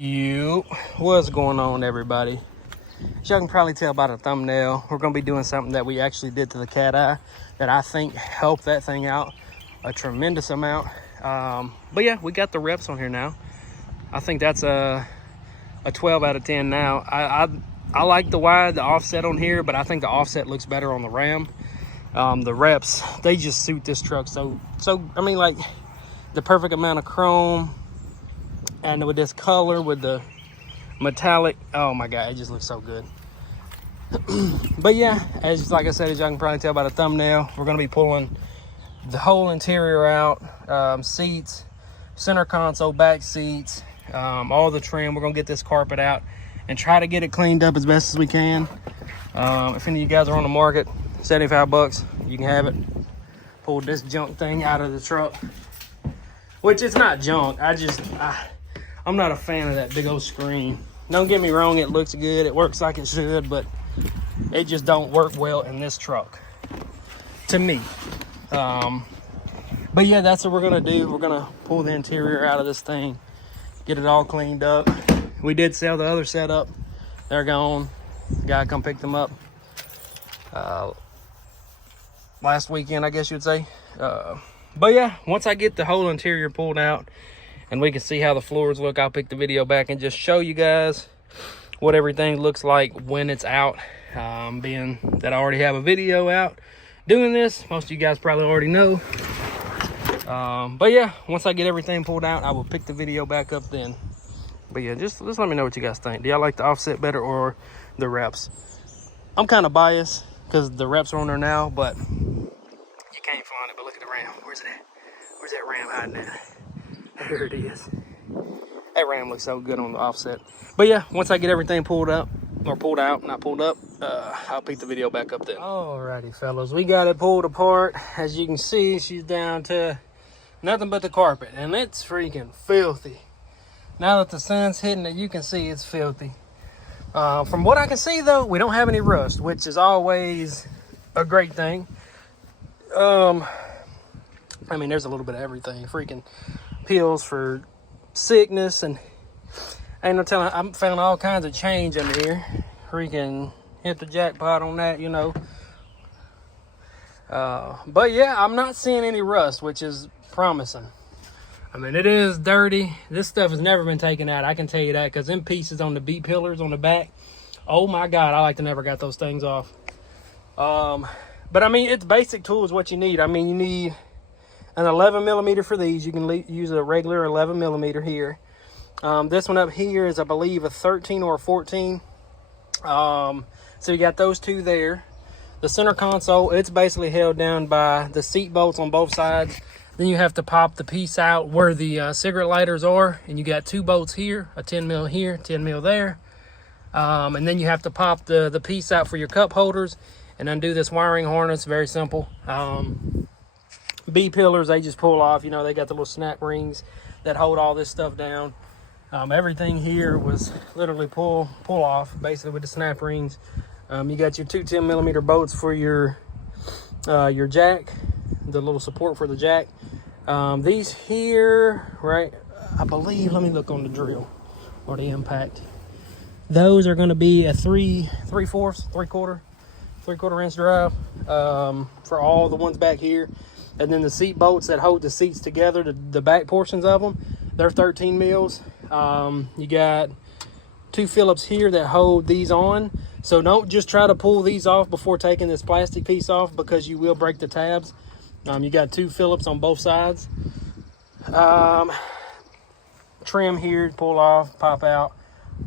You, what's going on, everybody? As y'all can probably tell by the thumbnail, we're going to be doing something that we actually did to the cat eye that I think helped that thing out a tremendous amount. But yeah, we got the reps on here now. I think that's a 12 out of 10 now. I like the wide, the offset on here, but I think the offset looks better on the Ram. The reps, they just suit this truck so I mean, like, the perfect amount of chrome, and with this color, with the metallic, oh my god, it just looks so good. But yeah, like I said, as y'all can probably tell by the thumbnail, we're going to be pulling the whole interior out, seats, center console, back seats, all the trim. We're going to get this carpet out and try to get it cleaned up as best as we can. If any of you guys are on the market, 75 bucks, you can have it. Pulled this junk thing out of the truck, which it's not junk. I'm not a fan of that big old screen. Don't get me wrong, it looks good, it works like it should, but it just don't work well in this truck, to me. But yeah, that's what we're gonna do. We're gonna pull the interior out of this thing, get it all cleaned up. We did sell the other setup. They're gone. Guy come pick them up last weekend, I guess you'd say. But yeah, once I get the whole interior pulled out and we can see how the floors look, I'll pick the video back and just show you guys what everything looks like when it's out. Being that I already have a video out doing this, most of you guys probably already know. But yeah, once I get everything pulled out, I will pick the video back up then. But yeah, just let me know what you guys think. Do y'all like the offset better or the reps? I'm kind of biased because the reps are on there now, but you can't find it. But look at the Ram. Where's it at? Where's that Ram hiding at? There it is. That Ram looks so good on the offset. But yeah, once I get everything pulled out, not pulled up, I'll pick the video back up then. Alrighty, fellas, we got it pulled apart. As you can see, she's down to nothing but the carpet, and it's freaking filthy. Now that the sun's hitting it, you can see it's filthy. From what I can see, though, we don't have any rust, which is always a great thing. I mean, there's a little bit of everything. Freaking pills for sickness, and ain't no telling. I found all kinds of change in here. Freaking hit the jackpot on that, you know. But yeah, I'm not seeing any rust, which is promising. I mean, it is dirty. This stuff has never been taken out, I can tell you that, because them pieces on the B pillars on the back, oh my god, I like to never got those things off. But I mean, it's basic tools what you need. I mean, you need an 11 millimeter for these. You can use a regular 11 millimeter here. This one up here is, I believe, a 13 or a 14. So you got those two there. The center console, it's basically held down by the seat bolts on both sides. Then you have to pop the piece out where the cigarette lighters are, and you got two bolts here, a 10 mil here, 10 mil there. And then you have to pop the piece out for your cup holders and undo this wiring harness. Very simple. B pillars, they just pull off. You know, they got the little snap rings that hold all this stuff down. Everything here was literally pull off, basically, with the snap rings. You got your two 10 millimeter bolts for your jack, the little support for the jack. These here, right, I believe, let me look on the drill or the impact. Those are going to be a 3/4 inch drive for all the ones back here. And then the seat bolts that hold the seats together, the back portions of them, they're 13 mils. You got two Phillips here that hold these on. So don't just try to pull these off before taking this plastic piece off, because you will break the tabs. You got two Phillips on both sides. Trim here, pull off, pop out.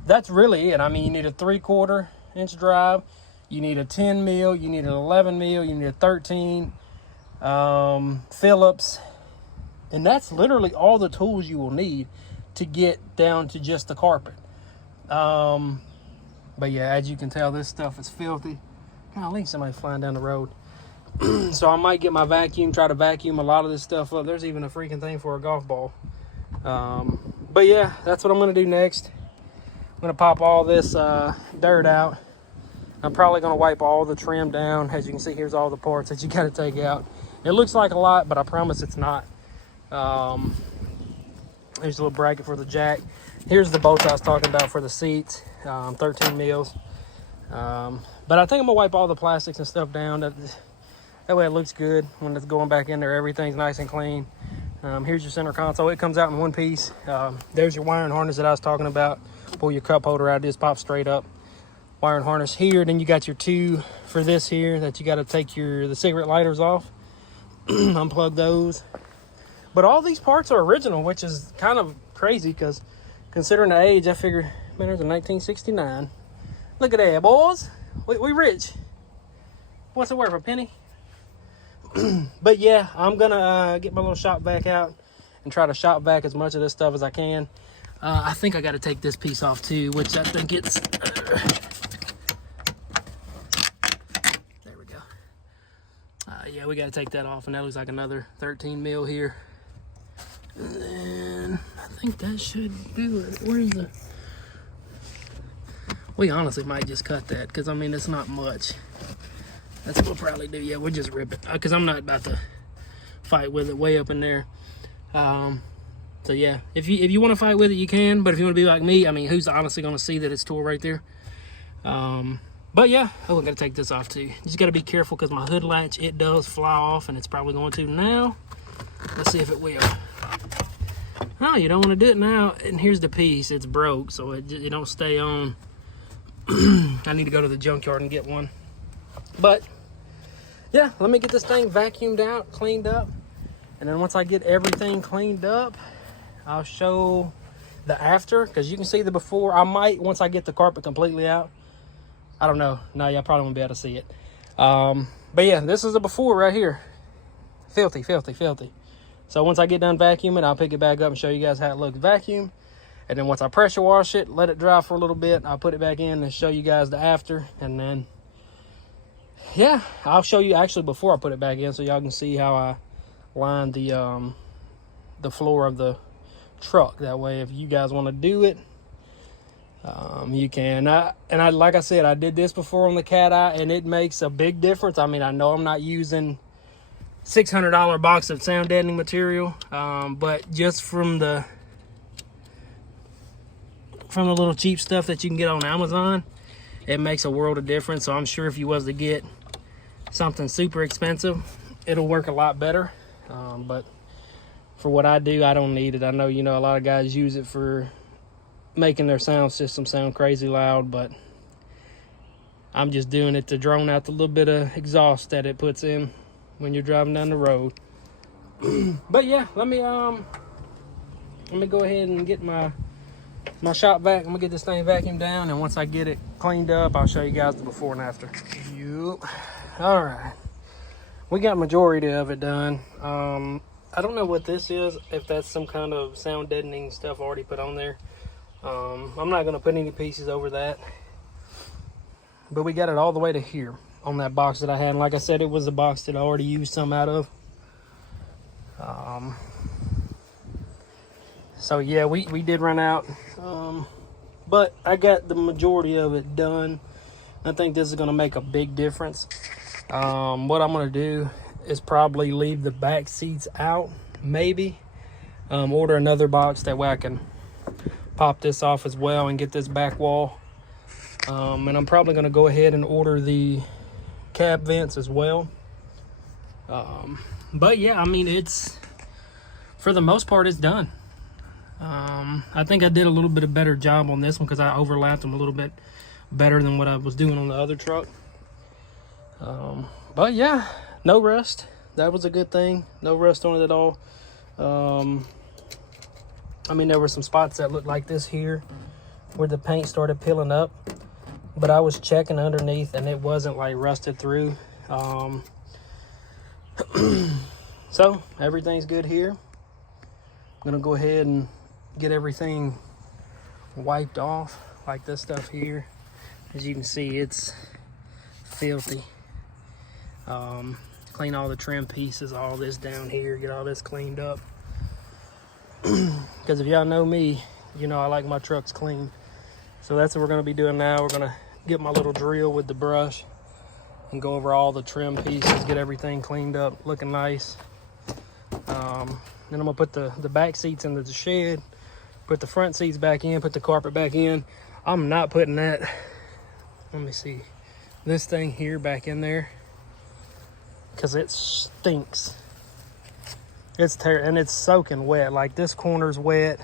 That's really it. I mean, you need a 3/4 inch drive. You need a 10 mil. You need an 11 mil. You need a 13 Phillips. And that's literally all the tools you will need to get down to just the carpet. But yeah, as you can tell, this stuff is filthy. Golly, somebody's flying down the road. So I might get my vacuum, try to vacuum a lot of this stuff up. There's even a freaking thing for a golf ball. But yeah, that's what I'm going to do next. I'm going to pop all this dirt out. I'm probably going to wipe all the trim down. As you can see, here's all the parts that you got to take out. It looks like a lot, but I promise it's not. There's a little bracket for the jack. here's the bolts I was talking about for the seats, 13 mils. But I think I'm gonna wipe all the plastics and stuff down. That way it looks good when it's going back in there. Everything's nice and clean. Here's your center console. It comes out in one piece. There's your wiring harness that I was talking about. Pull your cup holder out, just pop straight up. Wiring harness here. Then you got your two for this here that you got to take the cigarette lighters off. Unplug those. But all these parts are original, which is kind of crazy because considering the age, I figure, man, there's a 1969. Look at that, boys. We rich. What's it worth, a penny? But yeah, I'm gonna get my little shop vac out and try to shop vac as much of this stuff as I can. I think I got to take this piece off too, which I think it's there we go. Yeah, we got to take that off, and that looks like another 13 mil here. And then I think that should do it. Where's the? We honestly might just cut that because I mean it's not much. That's what we'll probably do. Yeah, we'll just rip it because I'm not about to fight with it way up in there. So yeah, if you want to fight with it, you can. But if you want to be like me, I mean, who's honestly going to see that it's tore right there? But yeah, oh, I got to take this off too. Just got to be careful because my hood latch, it does fly off, and it's probably going to now. Let's see if it will. No, you don't want to do it now. And here's the piece. It's broke, so it don't stay on. I need to go to the junkyard and get one. But yeah, let me get this thing vacuumed out, cleaned up, and then once I get everything cleaned up, I'll show the after, because you can see the before. I might, once I get the carpet completely out, I don't know. No, y'all probably won't be able to see it. But yeah, this is the before right here. Filthy, filthy, filthy. So once I get done vacuuming, I'll pick it back up and show you guys how it looks vacuum. And then once I pressure wash it, let it dry for a little bit, I'll put it back in and show you guys the after. And then yeah, I'll show you actually before I put it back in, so y'all can see how I lined the floor of the truck. That way, if you guys want to do it, you can. I like I said, I did this before on the cat eye, and it makes a big difference. I mean, I know I'm not using $600 box of sound deadening material, but just from the little cheap stuff that you can get on Amazon, it makes a world of difference. So I'm sure if you was to get something super expensive, it'll work a lot better. But for what I do, I don't need it. I know, you know, a lot of guys use it for making their sound system sound crazy loud, but I'm just doing it to drone out the little bit of exhaust that it puts in when you're driving down the road. But yeah, let me go ahead and get my shop vac. I'm gonna get this thing vacuumed down, and once I get it cleaned up, I'll show you guys the before and after. Yup. All right, we got majority of it done. I don't know what this is, if that's some kind of sound deadening stuff already put on there. I'm not gonna put any pieces over that, but we got it all the way to here on that box that I had. And like I said, it was a box that I already used some out of. So yeah, we did run out, but I got the majority of it done. I think this is gonna make a big difference. What I'm gonna do is probably leave the back seats out, maybe order another box, that way I can pop this off as well and get this back wall. And I'm probably gonna go ahead and order the cab vents as well. But yeah, I mean, it's, for the most part, it's done. I think I did a little bit of better job on this one because I overlapped them a little bit better than what I was doing on the other truck. But yeah, no rust. That was a good thing. No rust on it at all. I mean, there were some spots that looked like this here where the paint started peeling up, but I was checking underneath and it wasn't like rusted through. So everything's good here. I'm gonna go ahead and get everything wiped off, like this stuff here. As you can see, it's filthy. Clean all the trim pieces, all this down here, get all this cleaned up. Because if y'all know me, you know I like my trucks clean. So that's what we're gonna be doing now. We're gonna get my little drill with the brush and go over all the trim pieces, get everything cleaned up, looking nice. Then I'm gonna put the back seats into the shed, put the front seats back in, put the carpet back in. I'm not putting that, let me see, this thing here back in there, because it stinks. It's terrible, and it's soaking wet. Like, this corner's wet.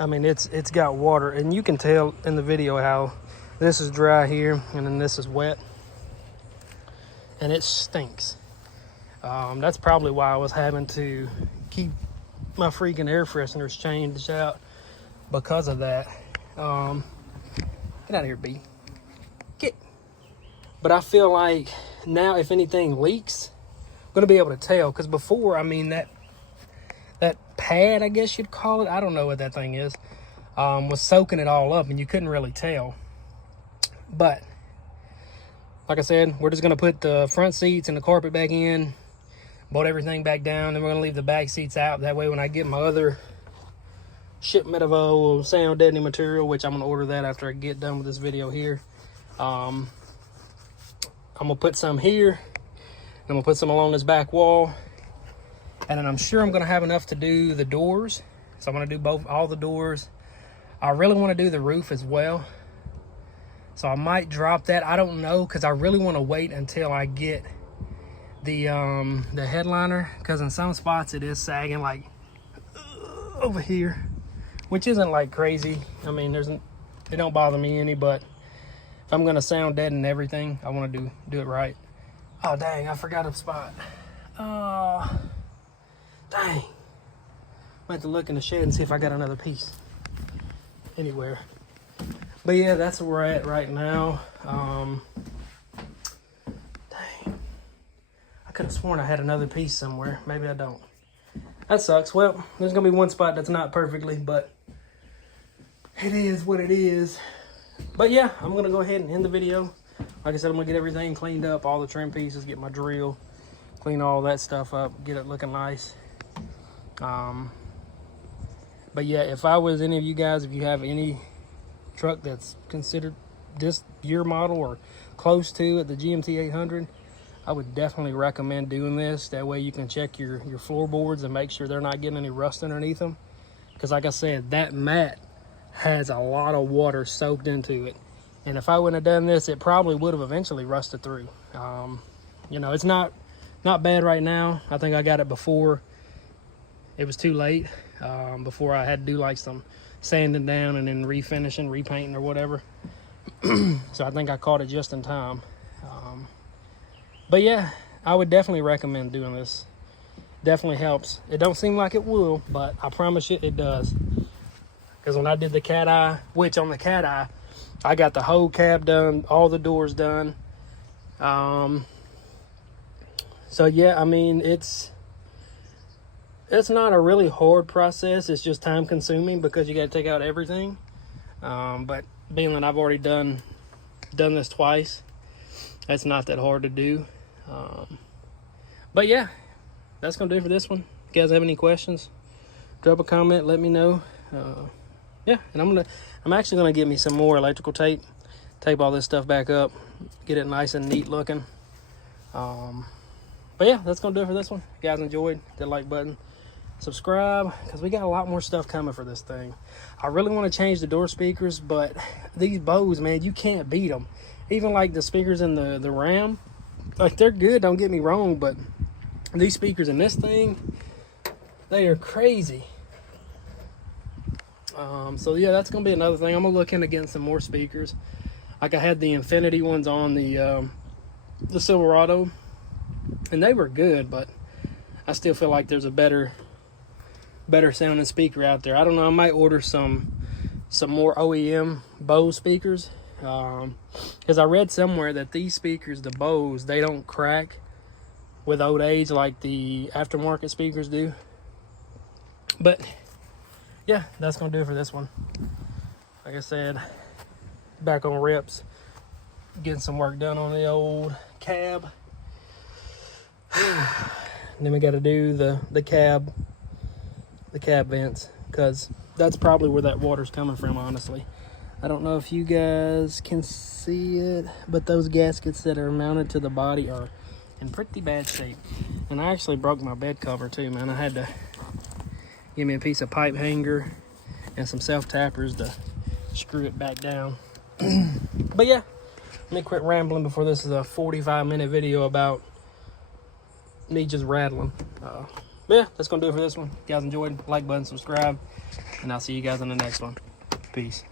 I mean, it's got water, and you can tell in the video how this is dry here, and then this is wet, and it stinks. That's probably why I was having to keep my freaking air fresheners changed out, because of that. Get out of here, B. Get. But I feel like now, if anything leaks, I'm gonna be able to tell. Because before, I mean, that pad, I guess you'd call it, I don't know what that thing is, was soaking it all up, and you couldn't really tell. But like I said, we're just gonna put the front seats and the carpet back in, bolt everything back down, and we're gonna leave the back seats out. That way, when I get my other shipment of sound deadening material, which I'm gonna order that after I get done with this video here, I'm gonna put some here, and I'm gonna put some along this back wall, and then I'm sure I'm gonna have enough to do the doors. So I'm gonna do all the doors. I really want to do the roof as well, so I might drop that. I don't know, because I really want to wait until I get the headliner, because in some spots it is sagging, like over here, which isn't like crazy. I mean, it don't bother me any, but if I'm gonna sound deaden everything, I want to do it right. Oh dang, I forgot a spot. Oh dang, I have to look in the shed and see if I got another piece anywhere. But yeah, that's where we're at right now. Dang, I could have sworn I had another piece somewhere. Maybe I don't. That sucks. Well, there's gonna be one spot that's not perfectly, but it is what it is. But yeah, I'm gonna go ahead and end the video. Like I said, I'm gonna get everything cleaned up, all the trim pieces, get my drill, clean all that stuff up, get it looking nice. But yeah, if I was any of you guys, if you have any truck that's considered this year model or close to it, the GMT 800, I would definitely recommend doing this. That way you can check your floorboards and make sure they're not getting any rust underneath them. Because like I said, that mat has a lot of water soaked into it. And if I wouldn't have done this, it probably would have eventually rusted through. You know, it's not bad right now. I think I got it before it was too late, before I had to do like some sanding down and then refinishing, repainting or whatever. So I think I caught it just in time. But yeah, I would definitely recommend doing this. Definitely helps. It don't seem like it will, but I promise you it does. Because when I did the cat eye, which on the cat eye, I got the whole cab done, all the doors done. So yeah, I mean, it's not a really hard process. It's just time consuming because you got to take out everything. But being that I've already done this twice, that's not that hard to do. But yeah, that's gonna do it for this one. If you guys have any questions, drop a comment, let me know. Yeah, and I'm actually gonna get me some more electrical tape all this stuff back up, get it nice and neat looking. But yeah, that's gonna do it for this one. If you guys enjoyed, hit the like button, subscribe, because we got a lot more stuff coming for this thing. I really want to change the door speakers, but these Bose, man, you can't beat them. Even like the speakers in the Ram, like, they're good, don't get me wrong, but these speakers in this thing, they are crazy. So yeah, that's gonna be another thing. I'm gonna look into getting some more speakers. Like, I had the Infinity ones on the Silverado, and they were good, but I still feel like there's a better sounding speaker out there. I don't know, I might order some more OEM Bose speakers, because I read somewhere that these speakers, the Bose, they don't crack with old age like the aftermarket speakers do. But yeah, that's gonna do it for this one. Like I said, back on rips, getting some work done on the old cab. Then we got to do the cab vents, because that's probably where that water's coming from, honestly. I don't know if you guys can see it, but those gaskets that are mounted to the body are in pretty bad shape. And I actually broke my bed cover too, man. I had to give me a piece of pipe hanger and some self-tappers to screw it back down. But yeah, let me quit rambling before this is a 45-minute video about me just rattling. But yeah, that's gonna do it for this one. If you guys enjoyed, like button, subscribe, and I'll see you guys in the next one. Peace.